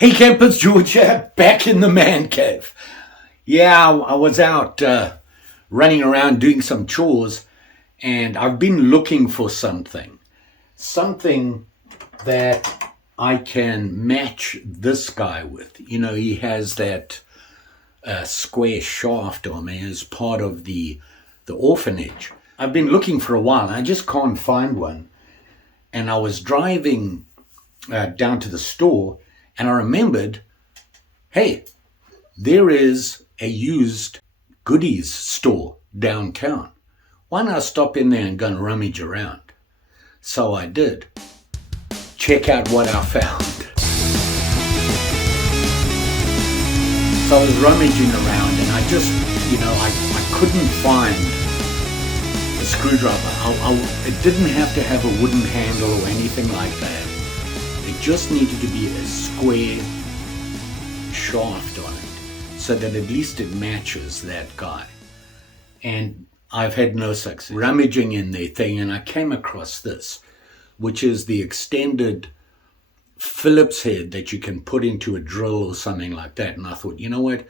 Hey campers, George here, back in the man cave. Yeah, I was out running around doing some chores, and I've been looking for something that I can match this guy with. You know, he has that square shaft on there as part of the orphanage. I've been looking for a while, and I just can't find one. And I was driving down to the store, and I remembered, hey, there is a used goodies store downtown. Why not stop in there and go and rummage around? So I did. Check out what I found. So I was rummaging around, and I just, I couldn't find a screwdriver. It didn't have to have a wooden handle or anything like that. It just needed to be a square shaft on it so that at least it matches that guy. And I've had no success rummaging in their thing, and I came across this, which is the extended Phillips head that you can put into a drill or something like that. And I thought, you know what?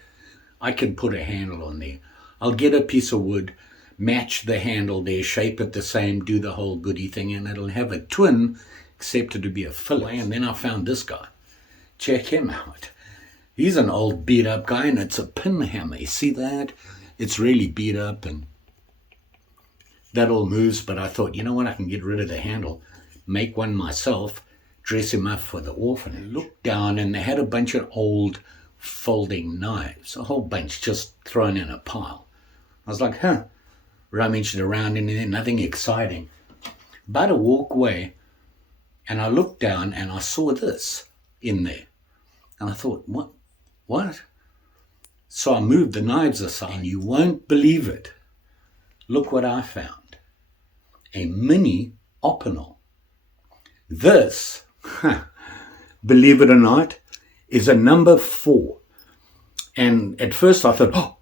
I can put a handle on there. I'll get a piece of wood, match the handle there, shape it the same, do the whole goody thing, and it'll have a twin accepted to be a Phillips. And then I found this guy. Check him out. He's an old beat up guy, and it's a pin hammer. You see that? It's really beat up, and that all moves. But I thought, you know what? I can get rid of the handle, make one myself, dress him up for the orphanage. Looked down, and they had a bunch of old folding knives, a whole bunch just thrown in a pile. I was like, rummaged around in there, nothing exciting. About a walk away, and I looked down and I saw this in there. And I thought, what? So I moved the knives aside, and you won't believe it. Look what I found. A mini Opinel. This, believe it or not, is a number 4. And at first I thought,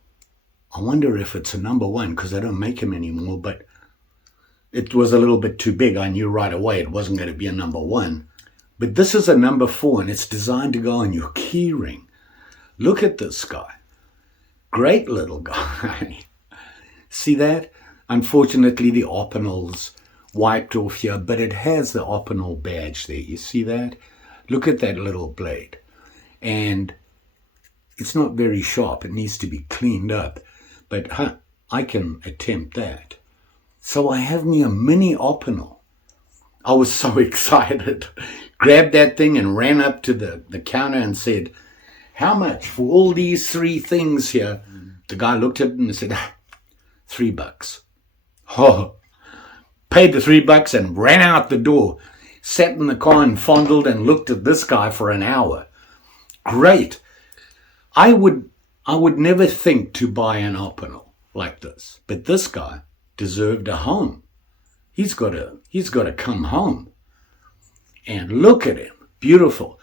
I wonder if it's a number 1, because they don't make them anymore. But it was a little bit too big. I knew right away it wasn't going to be a number 1. But this is a number 4, and it's designed to go on your key ring. Look at this guy. Great little guy. See that? Unfortunately, the Opinel's wiped off here, but it has the Opinel badge there. You see that? Look at that little blade. And it's not very sharp. It needs to be cleaned up. But I can attempt that. So I have me a mini Opinel. I was so excited. Grabbed that thing and ran up to the counter and said, how much for all these 3 things here? The guy looked at it and said, $3. Oh, paid the $3 and ran out the door. Sat in the car and fondled and looked at this guy for an hour. Great. I would never think to buy an Opinel like this. But this guy deserved a home. He's got to come home. And look at him. Beautiful.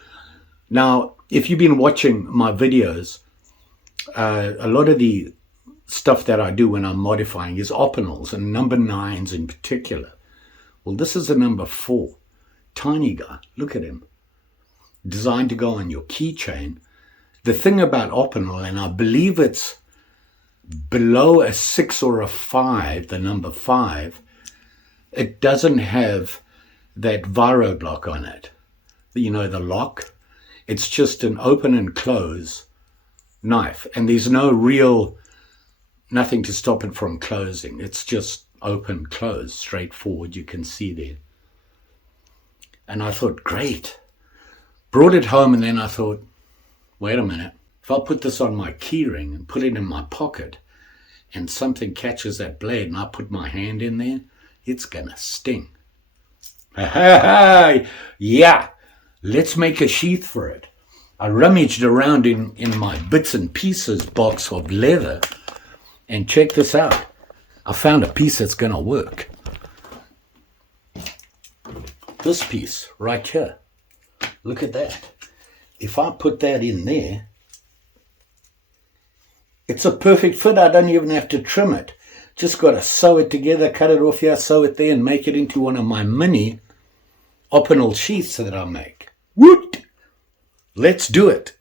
Now, if you've been watching my videos, a lot of the stuff that I do when I'm modifying is Opinels, and number 9s in particular. Well, this is a number 4. Tiny guy. Look at him. Designed to go on your keychain. The thing about Opinel, and I believe it's below a 6 or a 5, the number 5, it doesn't have that Viro block on it. You know, the lock. It's just an open and close knife. And there's nothing to stop it from closing. It's just open, close, straightforward. You can see there. And I thought, great. Brought it home, and then I thought, wait a minute. If I put this on my key ring and put it in my pocket, and something catches that blade and I put my hand in there, it's going to sting. Yeah, let's make a sheath for it. I rummaged around in my bits and pieces box of leather, and check this out. I found a piece that's going to work. This piece right here. Look at that. If I put that in there, it's a perfect fit. I don't even have to trim it. Just got to sew it together, cut it off here, sew it there, and make it into one of my mini Opinel sheaths that I make. Woot! Let's do it.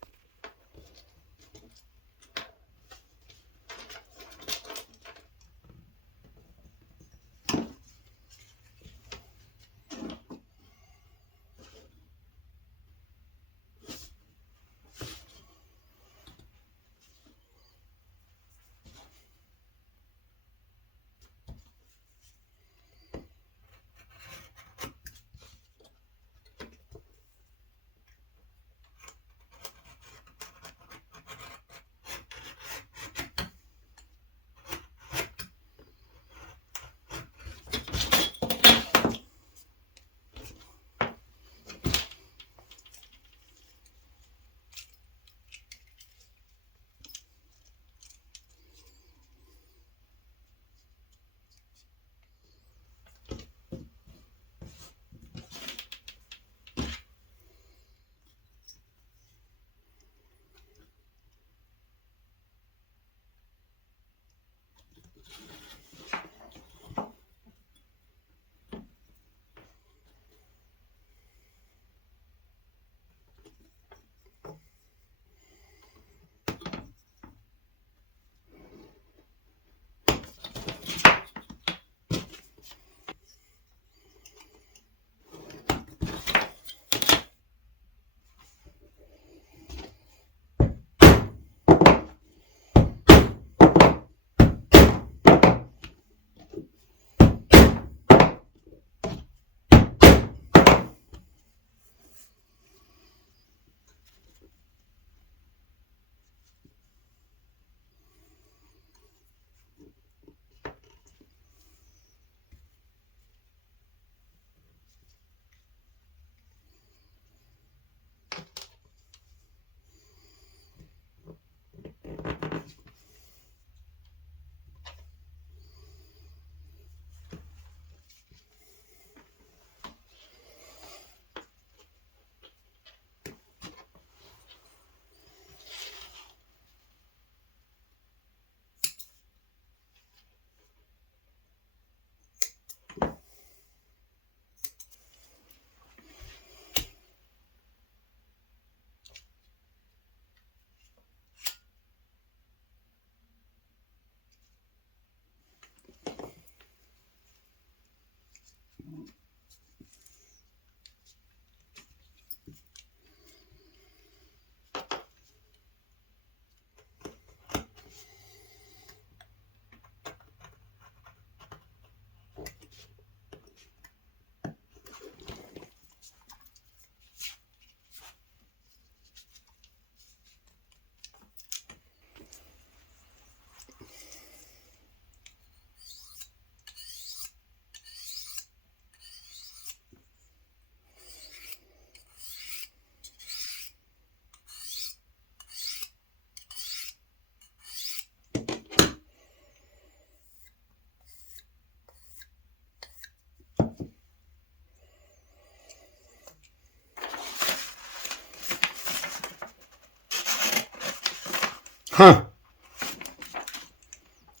Huh.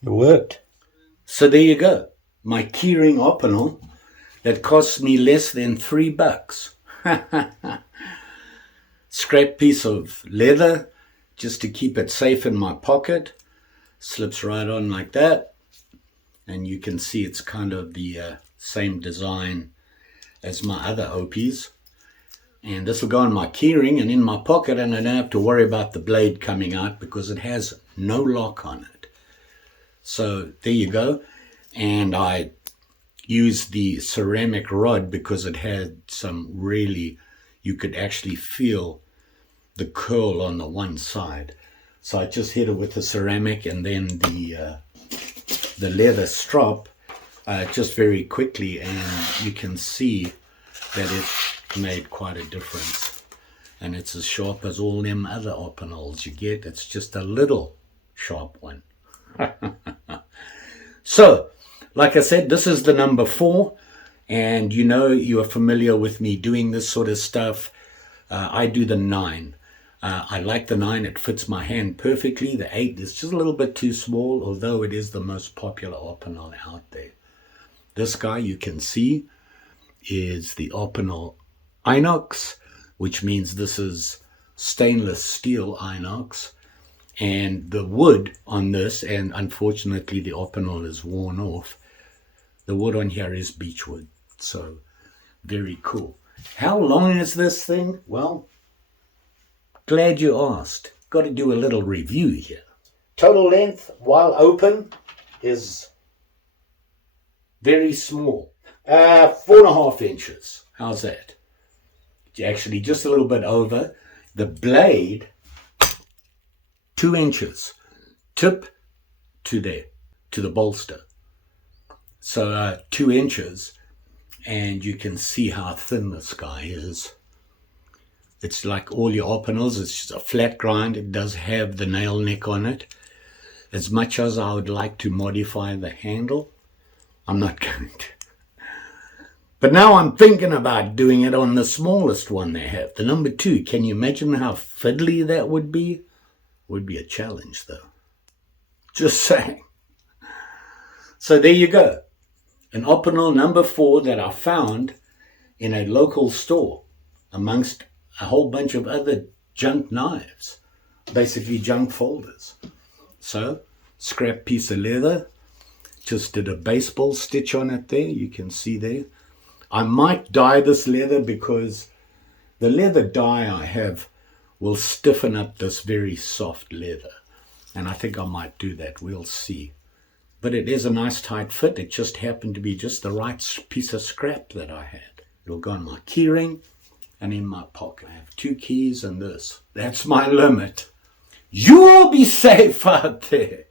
It worked. So there you go. My keyring Opinel that cost me less than $3. Scrap piece of leather just to keep it safe in my pocket. Slips right on like that. And you can see it's kind of the same design as my other Opies. And this will go on my keyring and in my pocket, and I don't have to worry about the blade coming out because it has no lock on it. So there you go. And I used the ceramic rod because it had some really, you could actually feel the curl on the one side. So I just hit it with the ceramic and then the leather strop just very quickly, and you can see that it made quite a difference. And it's as sharp as all them other Opinels you get. It's just a little sharp one. So, like I said, this is the number 4, and you know you are familiar with me doing this sort of stuff. I do the 9. I like the 9, it fits my hand perfectly. The 8 is just a little bit too small, although it is the most popular Opinel out there. This guy you can see is the Opinel Inox, which means this is stainless steel inox, and the wood on this, and unfortunately the Opinel is worn off, the wood on here is beechwood. So very cool. How long is this thing? Well, glad you asked. Got to do a little review here. Total length while open is very small. 4.5 inches. How's that? Actually, just a little bit over. The blade, 2 inches. Tip to there, to the bolster. So 2 inches, and you can see how thin this guy is. It's like all your Opinels, it's just a flat grind. It does have the nail neck on it. As much as I would like to modify the handle, I'm not going to. But now I'm thinking about doing it on the smallest one they have, the number 2. Can you imagine how fiddly that would be? Would be a challenge, though. Just saying. So there you go. An Opinel number 4 that I found in a local store amongst a whole bunch of other junk knives, basically junk folders. So, scrap piece of leather, just did a baseball stitch on it there, you can see there. I might dye this leather because the leather dye I have will stiffen up this very soft leather. And I think I might do that, we'll see. But it is a nice tight fit, it just happened to be just the right piece of scrap that I had. It'll go on my keyring and in my pocket. I have 2 keys and this. That's my limit. You'll be safe out there.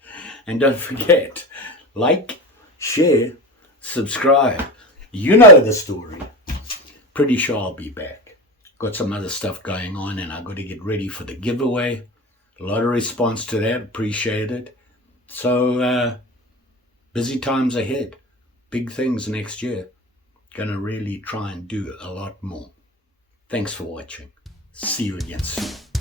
And don't forget, like, share, subscribe. You know the story. Pretty sure I'll be back. Got some other stuff going on and I've got to get ready for the giveaway. A lot of response to that. Appreciate it. So, busy times ahead. Big things next year. Gonna really try and do a lot more. Thanks for watching. See you again soon.